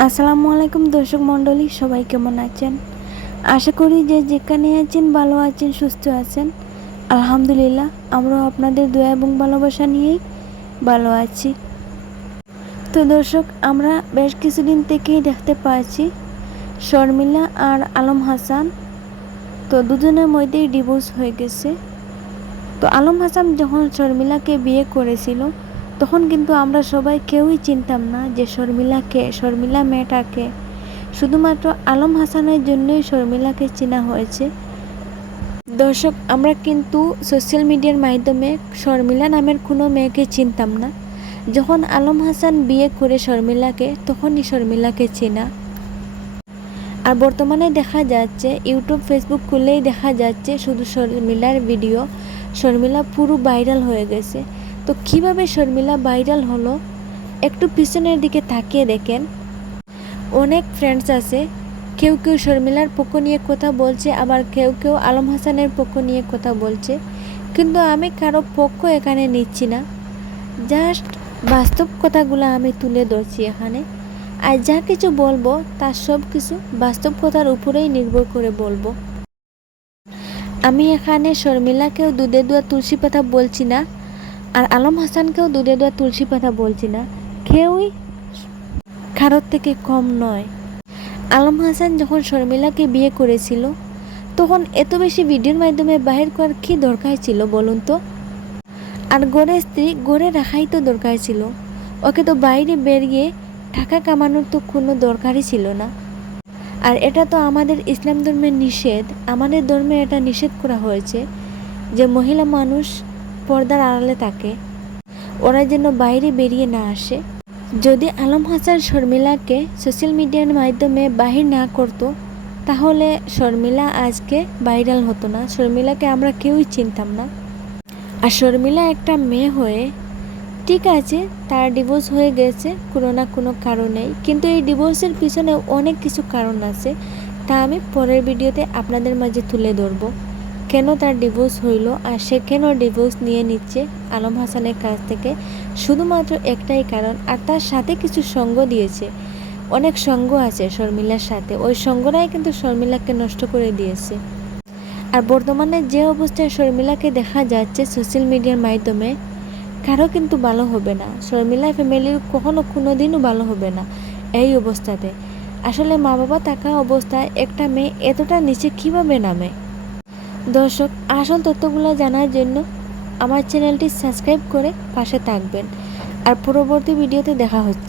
আসসালামু আলাইকুম দর্শক মণ্ডলী, সবাই কেমন আছেন? আশা করি যে যেখানে আছেন ভালো আছেন, সুস্থ আছেন। আলহামদুলিল্লাহ, আমরাও আপনাদের দয়া এবং ভালোবাসা নিয়েই ভালো আছি। তো দর্শক, আমরা বেশ কিছুদিন থেকেই দেখতে পাচ্ছি শর্মিলা আর আলম হাসান, তো দুজনের মধ্যেই ডিভোর্স হয়ে গেছে। তো আলম হাসান যখন শর্মিলাকে বিয়ে করেছিল, তখন কিন্তু আমরা সবাই কেউই চিনতাম না যে শর্মিলা মেয়েটাকে। শুধুমাত্র আলম হাসানের জন্যই শর্মিলাকে চেনা হয়েছে। দর্শক, আমরা কিন্তু সোশ্যাল মিডিয়ার মাধ্যমে শর্মিলা নামের কোনো মেয়েকে চিনতাম না। যখন আলম হাসান বিয়ে করে শর্মিলাকে, তখনই শর্মিলাকে চেনা। আর বর্তমানে দেখা যাচ্ছে ইউটিউব, ফেসবুক খুললেই দেখা যাচ্ছে শুধু শর্মিলার ভিডিও। শর্মিলা পুরো ভাইরাল হয়ে গেছে। তো কিভাবে শর্মিলা ভাইরাল হলো, একটু পিছনের দিকে তাকিয়ে দেখেন। অনেক ফ্রেন্ডস আছে, কেউ কেউ শর্মিলার পক্ষ নিয়ে কথা বলছে, আবার কেউ কেউ আলম হাসানের পক্ষ নিয়ে কথা বলছে। কিন্তু আমি কারো পক্ষ এখানে নিচ্ছি না, জাস্ট বাস্তব কথাগুলো আমি তুলে ধরছি এখানে। আর যা কিছু বলবো তার সব কিছু বাস্তব কথার উপরেই নির্ভর করে বলবো। আমি এখানে শর্মিলাকেও দুধে দোয়া তুলসী পাতা বলছি না, আর আলম হাসানকেও দুধে দোয়া তুলসী পাতা বলছি না। কেউই কারোর থেকে কম নয়। আলম হাসান যখন শর্মিলাকে বিয়ে করেছিল, তখন এত বেশি ভিডিওর মাধ্যমে বাহির করার কী দরকার ছিল বলুন তো? আর ঘরে স্ত্রী ঘরে রাখাই তো দরকার ছিল। ওকে তো বাইরে বেরিয়ে টাকা কামানোর তো কোনো দরকারই ছিল না। আর এটা তো আমাদের ইসলাম ধর্মের নিষেধ। আমাদের ধর্মে এটা নিষেধ করা হয়েছে যে মহিলা মানুষ পর্দার আড়ালে থাকে, ওরা যেন বাইরে বেরিয়ে না আসে। যদি আলম হাসান শর্মিলাকে সোশ্যাল মিডিয়ার মাধ্যমে বাহির না করতো, তাহলে শর্মিলা আজকে ভাইরাল হতো না। শর্মিলাকে আমরা কেউই চিনতাম না। আর শর্মিলা একটা মেয়ে হয়ে, ঠিক আছে, তার ডিভোর্স হয়ে গেছে কোনো না কোনো কারণেই, কিন্তু এই ডিভোর্সের পিছনে অনেক কিছু কারণ আছে। তা আমি পরের ভিডিওতে আপনাদের মাঝে তুলে ধরবো কেন তার ডিভোর্স হইল, আর সে কেন ডিভোর্স নিয়ে নিচ্ছে আলম হাসানের কাছ থেকে। শুধুমাত্র একটাই কারণ, আর তার সাথে কিছু সঙ্গ দিয়েছে। অনেক সঙ্গ আছে শর্মিলার সাথে, ওই সঙ্গটাই কিন্তু শর্মিলাকে নষ্ট করে দিয়েছে। আর বর্তমানে যে অবস্থায় শর্মিলাকে দেখা যাচ্ছে সোশ্যাল মিডিয়ার মাধ্যমে, কারো কিন্তু ভালো হবে না। শর্মিলা ফ্যামিলির কখনো কোনো দিনও ভালো হবে না এই অবস্থাতে। আসলে মা বাবা থাকা অবস্থায় একটা মেয়ে এতটা নিচে কিভাবে নামে? দর্শক, আসল তথ্যগুলো জানার জন্য আমার চ্যানেলটি সাবস্ক্রাইব করে পাশে থাকবেন। আর পরবর্তী ভিডিওতে দেখা হচ্ছে।